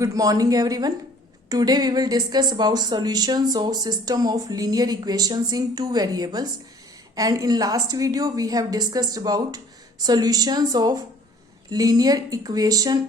Good morning everyone. Today we will discuss about solutions of system of linear equations in two variables, and in last video we have discussed about solutions of linear inequation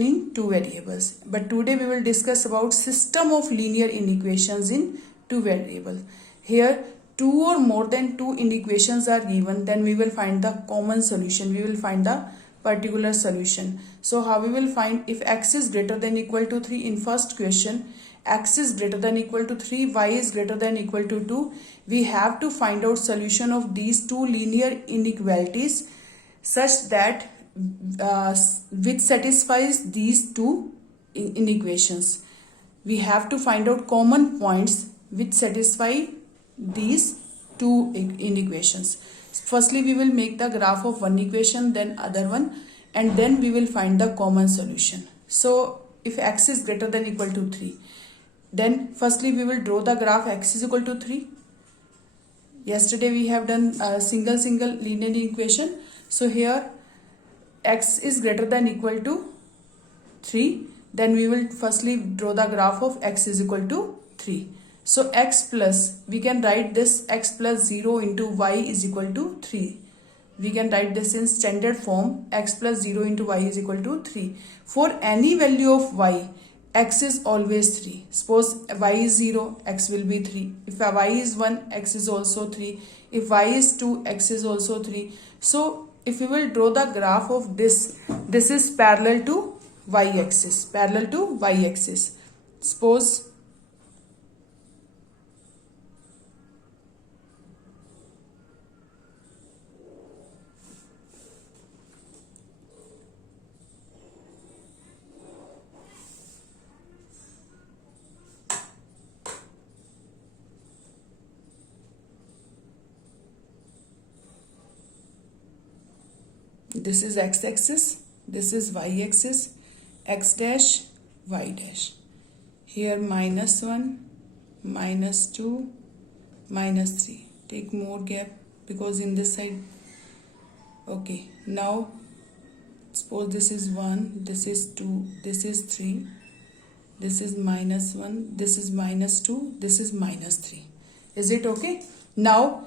in two variables. But today we will discuss about system of linear inequations in two variables. Here two or more than two inequations are given, then we will find the common solution. We will find the particular solution. So how we will find if x is greater than equal to 3 in first question, x is greater than equal to 3, y is greater than equal to 2. We have to find out solution of these two linear inequalities such that which satisfies these two inequations. We have to find out common points which satisfy these two inequations. Firstly, we will make the graph of one equation, then other one, and then we will find the common solution. So, if x is greater than equal to 3, then firstly we will draw the graph x is equal to 3. Yesterday we have done a single linear equation. So, here x is greater than equal to 3. Then we will firstly draw the graph of x is equal to 3. So x plus, we can write this x plus 0 into y is equal to 3. We can write this in standard form, x plus 0 into y is equal to 3. For any value of y, x is always 3. Suppose y is 0, x will be 3. If y is 1, x is also 3. If y is 2, x is also 3. So if we will draw the graph of this is parallel to y-axis, Suppose this is x-axis, this is y-axis, x dash, y dash. Here minus 1, minus 2, minus 3. Take more gap because in this side. Okay, now suppose this is 1, this is 2, this is 3, this is minus 1, this is minus 2, this is minus 3. Is it okay? Now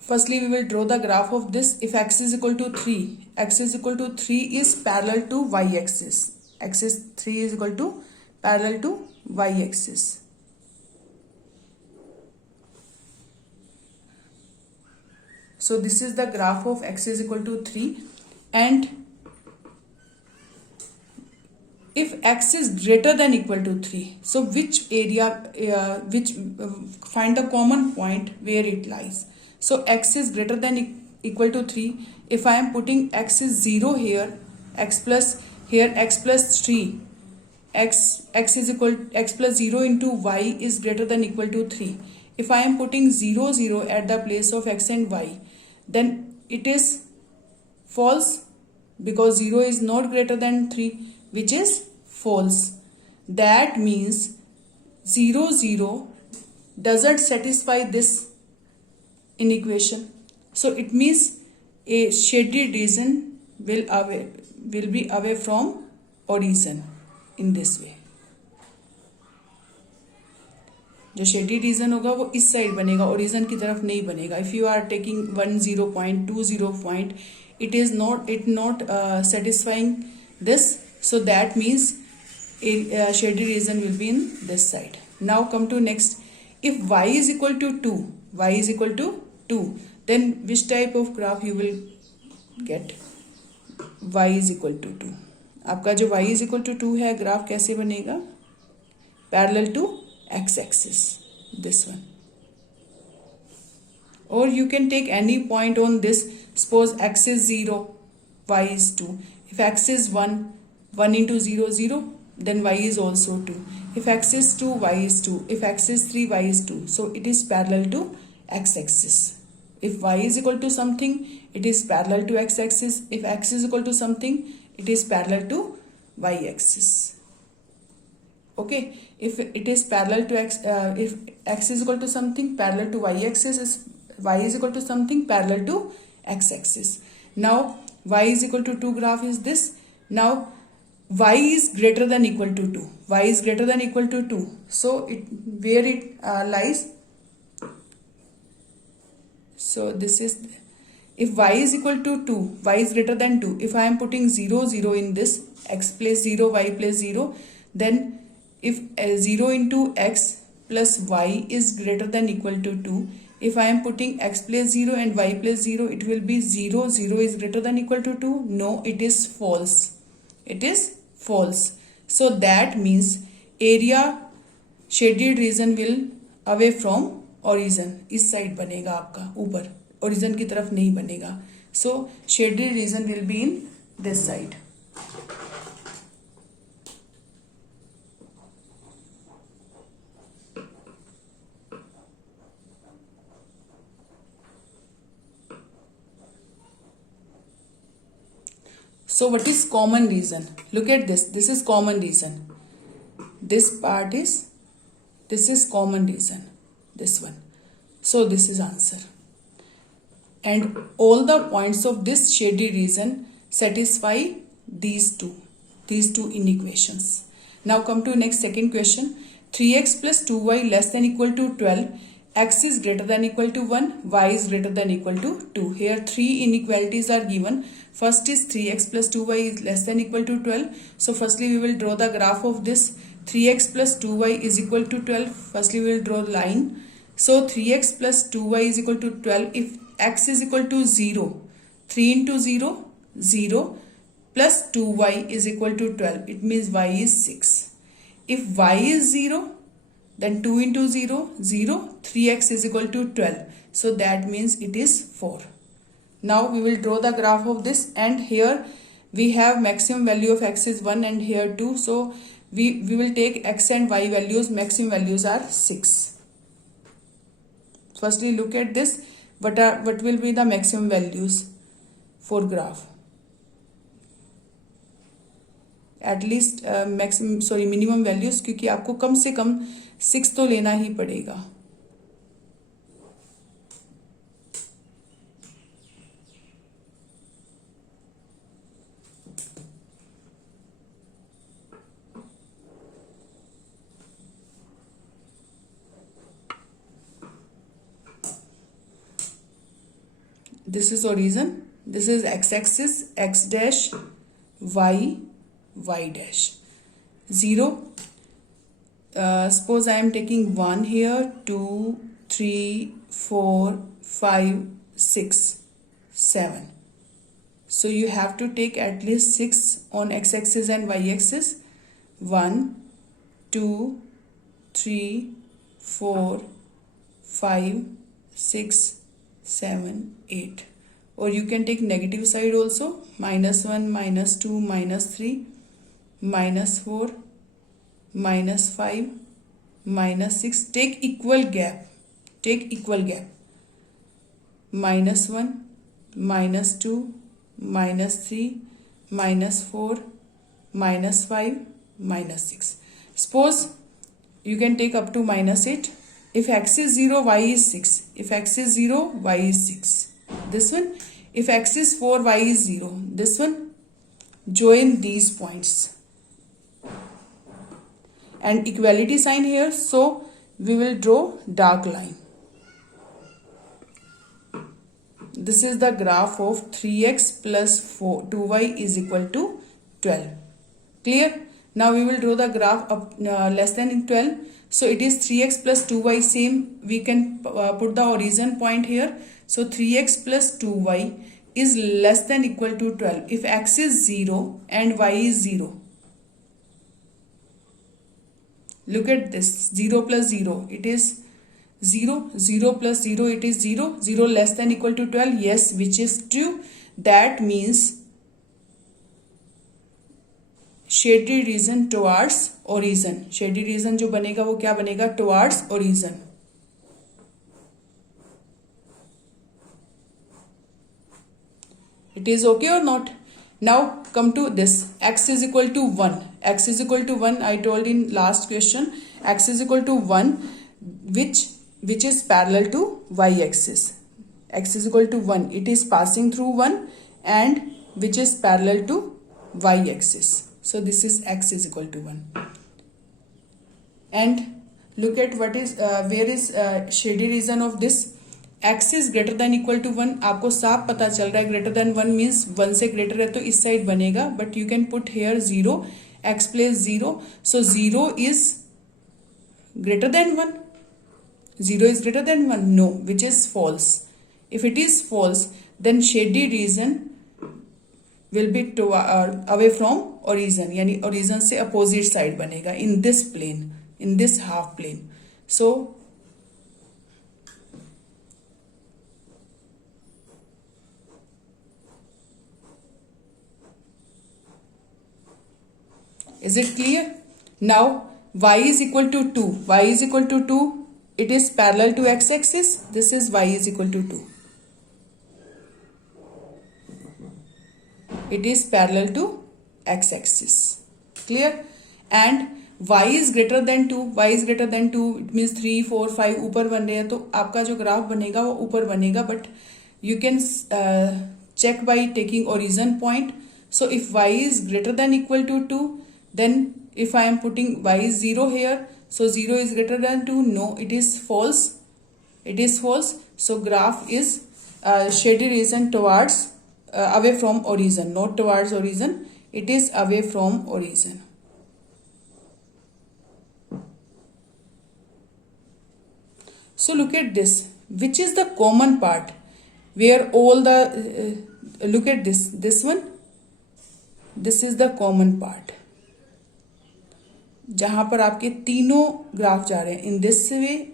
firstly we will draw the graph of this. If x is equal to 3, x is equal to 3 is parallel to y-axis. Axis 3 is equal to parallel to y-axis. So this is the graph of x is equal to 3, and if x is greater than equal to 3, so which area, find the common point where it lies. So x is greater than equal to 3. If I am putting x is 0 here, x plus 3, x plus 0 into y is greater than equal to 3. If I am putting 0 0 at the place of x and y, then it is false because 0 is not greater than 3, which is false. That means 0 0 doesn't satisfy this inequation. So it means a shaded region will be away from origin in this way. जो shady reason होगा वो इस side बनेगा, origin की तरफ नहीं बनेगा. If you are taking 10 point 20 point, it not satisfying this, so that means a shady region will be in this side. Now come to next. If y is equal to 2, then which type of graph you will get? y is equal to 2. आपका जो y is equal to 2 है, graph कैसे बनेगा? Parallel to x-axis, this one. Or you can take any point on this. Suppose x is 0, y is 2. If x is 1 into 0 0, then y is also 2. If x is 2, y is 2. If x is 3, y is 2. So it is parallel to x-axis. If y is equal to something, it is parallel to x-axis. If x is equal to something, it is parallel to y-axis. Okay, if it is parallel to x, if x is equal to something parallel to y-axis, is y is equal to something parallel to x-axis. Now y is equal to 2 graph is this. Now y is greater than equal to 2. Y is greater than equal to 2. So where it lies? So this is, if y is equal to 2, y is greater than 2. If I am putting 0, 0 in this, x place 0, y place 0, then if 0 into x plus y is greater than equal to 2, if I am putting x place 0 and y place 0, it will be 0, 0 is greater than equal to 2. No, it is false. It is false. So that means area shaded region will away from origin. इस side बनेगा आपका, ऊपर origin की तरफ नहीं बनेगा. So shaded region will be in this side. So what is common region? Look at this. This is common region. This part is, this is common region. This one. So this is answer. And all the points of this shaded region satisfy these two inequations. Now come to next second question. 3x plus 2y less than equal to 12. X is greater than equal to 1. Y is greater than equal to 2. Here three inequalities are given. First is 3x plus 2y is less than equal to 12. So firstly we will draw the graph of this. 3x plus 2y is equal to 12. Firstly we will draw the line. So 3x plus 2y is equal to 12. If x is equal to 0, 3 into 0, 0 plus 2y is equal to 12. It means y is 6. If y is 0, then 2 into 0, 0, 3x is equal to 12. So that means it is 4. Now we will draw the graph of this, and here we have maximum value of x is 1 and here 2. So we will take x and y values, maximum values are 6. Firstly look at this, what will be the maximum values for graph? At least minimum values, क्योंकि आपको कम से कम 6 तो लेना ही पड़ेगा. This is origin. This is x-axis, x dash, y, y dash. 0. Suppose I am taking 1 here, 2, 3, 4, 5, 6, 7. So you have to take at least 6 on x-axis and y-axis. 1, 2, 3, 4, 5, 6, 7, 8. Or you can take negative side also. -1, -2, -3, -4, -5, -6. Take equal gap. Take equal gap. -1, -2, -3, -4, -5, -6. Suppose you can take up to -8. If x is 0, y is 6. If x is 0, y is 6. This one. If x is 4, y is 0. This one. Join these points. And equality sign here. So we will draw dark line. This is the graph of 3x plus 2y is equal to 12. Clear? Now we will draw the graph up less than 12. So it is 3x plus 2y same. We can put the origin point here. So 3x plus 2y is less than equal to 12. If x is 0 and y is 0. Look at this. 0 plus 0. It is 0. 0 plus 0. It is 0. 0 less than equal to 12. Yes, which is true. That means shaded region towards origin. Shaded region जो बनेगा वो क्या बनेगा? Towards origin. It is okay or not? Now come to this. X is equal to 1. X is equal to 1. I told in last question. X is equal to 1, which is parallel to y-axis. X is equal to 1. It is passing through 1 and which is parallel to y-axis. So this is x is equal to 1. And look at what is where is shady region of this. x is greater than equal to 1. आपको साफ पता चल रहा है greater than 1 means 1 से greater है तो इस साइड बनेगा, but you can put here 0, x place 0. So 0 is greater than 1. 0 is greater than 1? No, which is false. If it is false, then shady region will be away from origin, यानी origin से opposite side बनेगा in this plane, in this half plane. So is it clear? Now y is equal to 2. Y is equal to 2. It is parallel to x-axis. This is y is equal to 2. It is parallel to x-axis. Clear? And y is greater than 2. Y is greater than 2. It means 3, 4, 5 ऊपर बन रहे हैं तो आपका जो graph बनेगा वो ऊपर बनेगा. But you can check by taking origin point. So if y is greater than equal to 2, then if I am putting y is 0 here, so 0 is greater than 2. No, it is false. It is false. So graph is shady region towards away from origin, not towards origin. It is away from origin. So look at this. Which is the common part where all the look at this one. This is the common part. जहां पर आपके तीनों graph जा रहे हैं,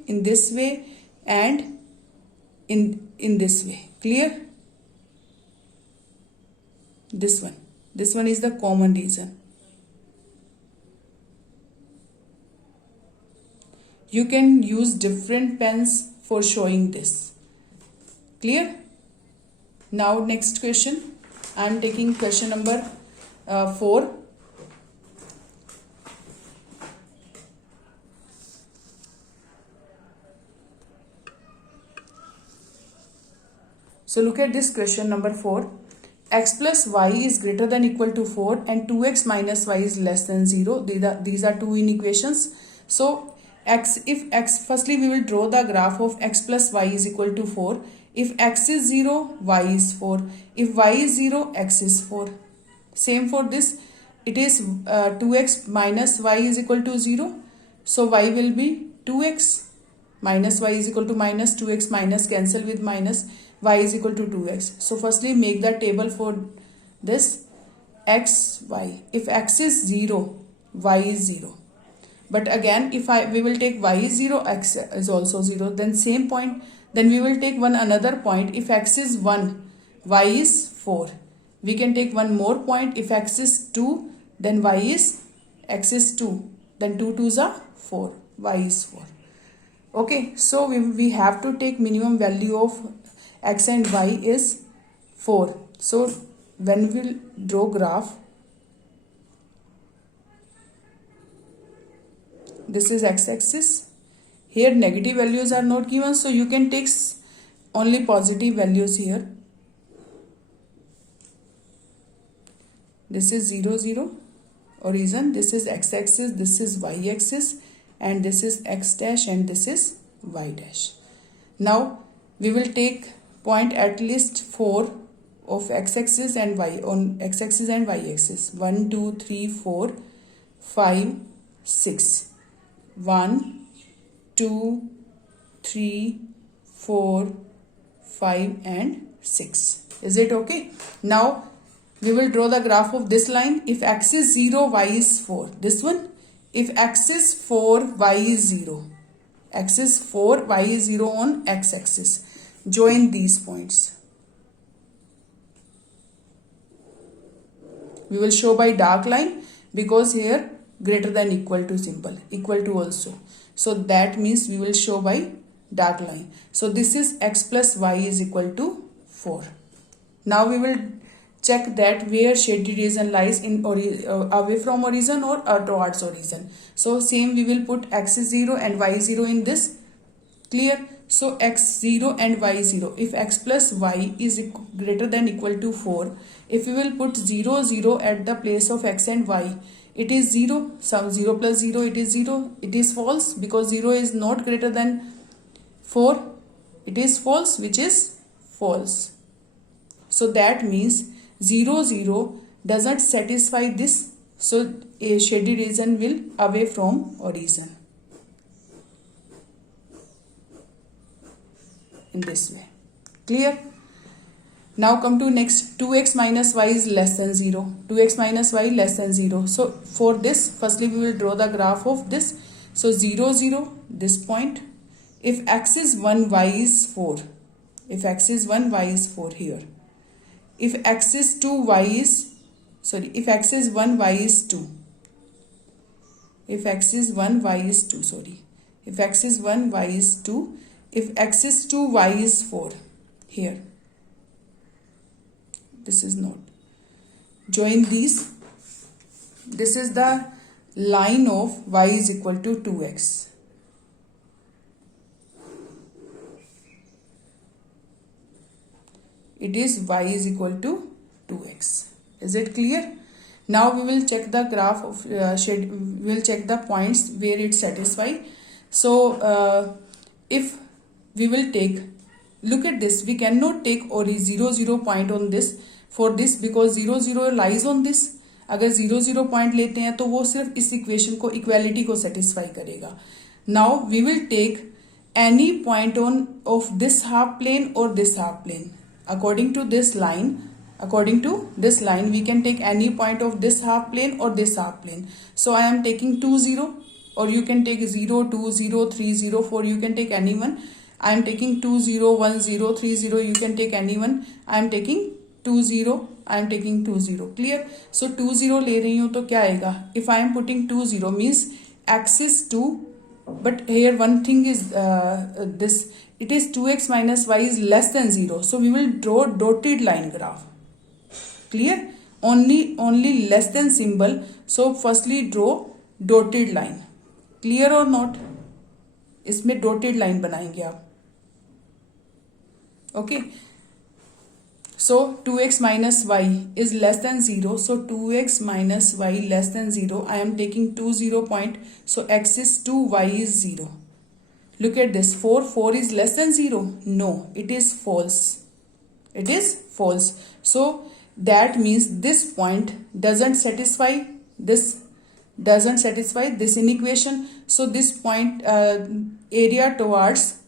in this way and in this way. Clear? This one is the common region. You can use different pens for showing this. Clear? Now next question. I am taking question number 4. So look at this question number 4. X plus y is greater than equal to 4 and 2x minus y is less than 0. These are two inequations. So firstly we will draw the graph of x plus y is equal to 4. If x is 0, y is 4. If y is 0, x is 4. Same for this. It is 2x minus y is equal to 0. So y will be 2x. Minus y is equal to minus, 2x minus cancel with minus, y is equal to 2x. So firstly make the table for this x, y. If x is 0, y is 0. But again if we will take y is 0, x is also 0. Then same point. Then we will take one another point. If x is 1, y is 4. We can take one more point. If x is 2, then x is 2. Then 2 2s are 4. Y is 4. Okay, so we have to take minimum value of x and y is 4. So when we will draw graph, this is x-axis. Here negative values are not given, so you can take only positive values here. This is 0 0 origin. This is x-axis, this is y-axis, and this is x dash and this is y dash. Now we will take point at least 4 of x-axis and y on x-axis and y-axis. 1 2 3 4 5 6. 1 2 3 4 5 and 6. Is it okay? Now we will draw the graph of this line. If x is 0, y is 4. This one. If x is 4, y is 0. X is 4, y is 0 on x-axis. Join these points. We will show by dark line because here greater than equal to symbol. Equal to also. So that means we will show by dark line. So this is x plus y is equal to 4. Now we will check that where shaded region lies in away from origin or towards origin. So same we will put x is 0 and y is 0 in this. Clear? So x 0 and y 0. If x plus y is greater than equal to 4, If we will put 0 0 at the place of x and y, it is 0. Some 0 plus 0, it is 0. It is false because 0 is not greater than 4. It is false, which is false. So that means 0 0 doesn't satisfy this. So a shaded region will away from origin. In this way. Clear? Now come to next. 2x minus y is less than 0. 2x minus y less than 0. So for this, firstly we will draw the graph of this. So 0 0, this point. If x is 1, y is 4. If x is 1, y is 4 here. If x is 2, y is, if x is 1, y is 2. If x is 1, y is 2, If x is 1, y is 2. If x is 2, y is 4. Here. This is not. Join these. This is the line of y is equal to 2x. It is y is equal to 2x. Is it clear? Now we will check the graph of we will check the points where it satisfies. So if we will take, look at this, we cannot take or 0 0 point on this for this because 0 0 lies on this. अगर 0 0 point लेते हैं तो वो सिर्फ इस equation को, equality को satisfy करेगा. Now we will take any point on of this half plane और this half plane. According to this line, we can take any point of this half plane or this half plane. So I am taking 2 0, or you can take 0 2 0 3 0 4. You can take any one. I am taking 2 0 1 0 3 0. You can take any one. I am taking 2 0. I am taking 2 0. Clear? So 2 0 ले रही हूँ तो क्या आएगा? If I am putting 2 0 means x is 2, but here one thing is this. It is 2x minus y is less than 0. So we will draw dotted line graph. Clear? Only less than symbol. So firstly draw dotted line. Clear or not? इसमें dotted line बनाएंगे आप. Okay. So 2x minus y is less than 0. So 2x minus y less than 0. I am taking 2 0 point. So x is 2, y is 0. Look at this. 4 is less than 0. No, it is false. It is false. So that means this point doesn't satisfy this inequation. So this point area towards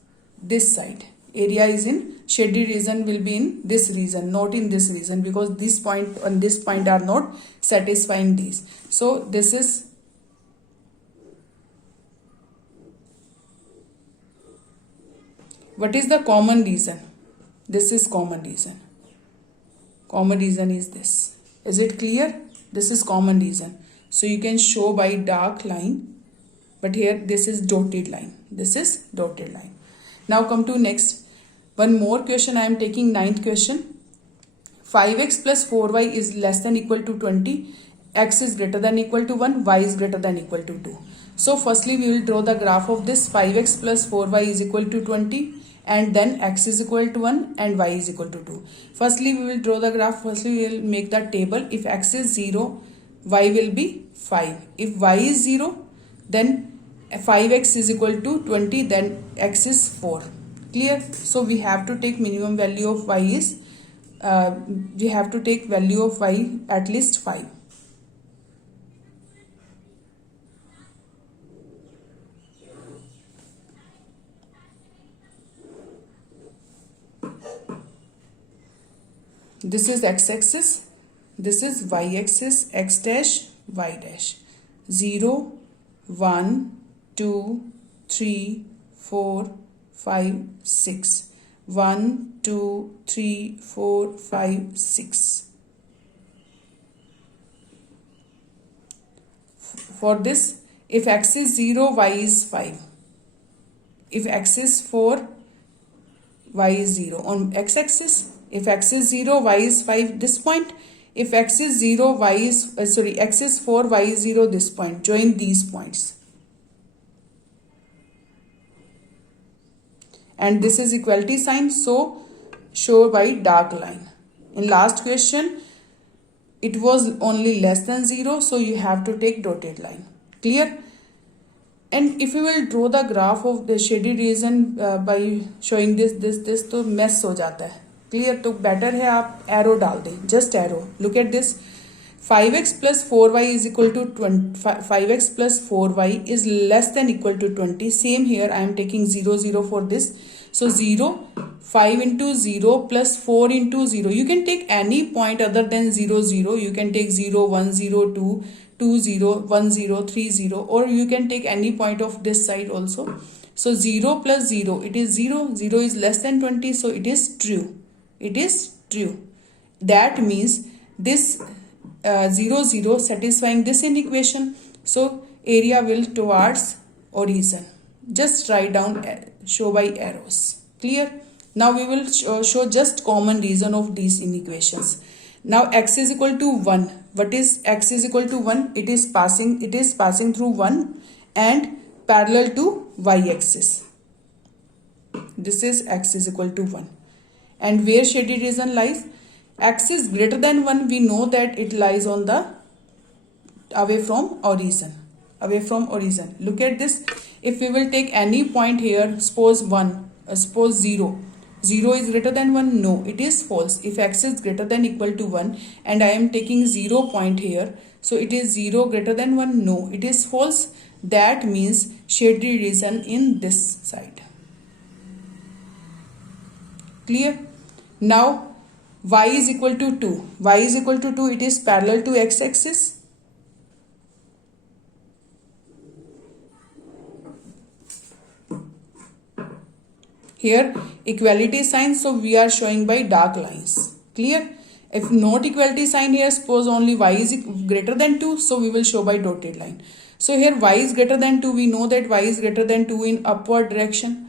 this side. Area is in shaded region, will be in this region, not in this region, because this point and this point are not satisfying these. So this is what is the common reason? This is common reason. Common reason is this. Is it clear? This is common reason. So you can show by dark line, but here this is dotted line. This is dotted line. Now come to next. One more question. I am taking 9th question. 5x plus 4y is less than equal to 20. X is greater than equal to 1. Y is greater than equal to 2. So firstly we will draw the graph of this. 5x plus 4y is equal to 20. And then x is equal to 1 and y is equal to 2. Firstly we will draw the graph. Firstly we will make the table. If x is 0, y will be 5. If y is 0, then 5x is equal to 20, then x is 4. Clear? So we have to take minimum value of y is, we have to take value of y at least 5. This is x-axis, this is y-axis, x dash, y dash. 0, 1, 2, 3, 4, 5, 6. 1, 2, 3, 4, 5, 6. For this, if x is 0, y is 5. If x is 4, y is 0. On x-axis, if x is 0, y is 5, this point. If x is 0, y is, x is 4, y is 0, this point. Join these points. And this is equality sign, so show by dark line. In last question, it was only less than 0, so you have to take dotted line. Clear? And if you will draw the graph of the shaded region by showing this तो mess हो जाता है. Clear? तो better है आप arrow डाल दें, just arrow. Look at this. 5x plus 4y is equal to 20. 5x plus 4y is less than equal to 20. Same here, I am taking 0, 0 for this. So 0, 5 into 0 plus 4 into 0. You can take any point other than 0, 0. You can take 0, 1, 0, 2, 2, 0, 1, 0, 3, 0. Or you can take any point of this side also. So 0 plus 0, it is 0. 0 is less than 20, so it is true. It is true. That means this 0, 0 satisfying this inequation. So area will towards origin. Just write down, show by arrows. Clear? Now we will show just common region of these inequations. Now x is equal to 1. What is x is equal to 1? It is passing through 1 and parallel to y-axis. This is x is equal to 1. And where shaded region lies? X is greater than 1, we know that it lies on the away from origin. Away from origin. Look at this. If we will take any point here, suppose 1, suppose 0. 0 is greater than 1? No, it is false. If x is greater than equal to 1 and I am taking 0 point here, so it is 0 greater than 1? No, it is false. That means shaded region in this side. Clear? Now y is equal to 2. Y is equal to 2, it is parallel to x-axis. Here equality sign, so we are showing by dark lines. Clear? If not equality sign here, suppose only y is greater than 2, so we will show by dotted line. So here y is greater than 2, we know that y is greater than 2 in upward direction.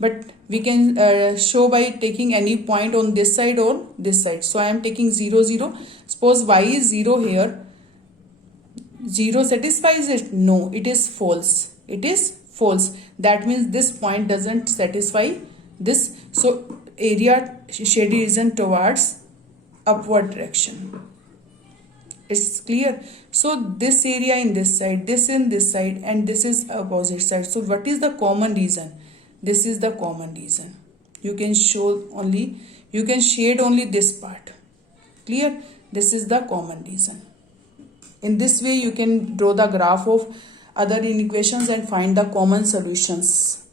But we can show by taking any point on this side or this side. So I am taking 0, 0. Suppose y is 0 here. 0 satisfies it? No, it is false. It is false. That means this point doesn't satisfy this. So area shaded region towards upward direction. It's clear. So this area in this side, this in this side, and this is opposite side. So what is the common region? This is the common region. You can shade only this part. Clear? This is the common region. In this way, you can draw the graph of other inequations and find the common solutions.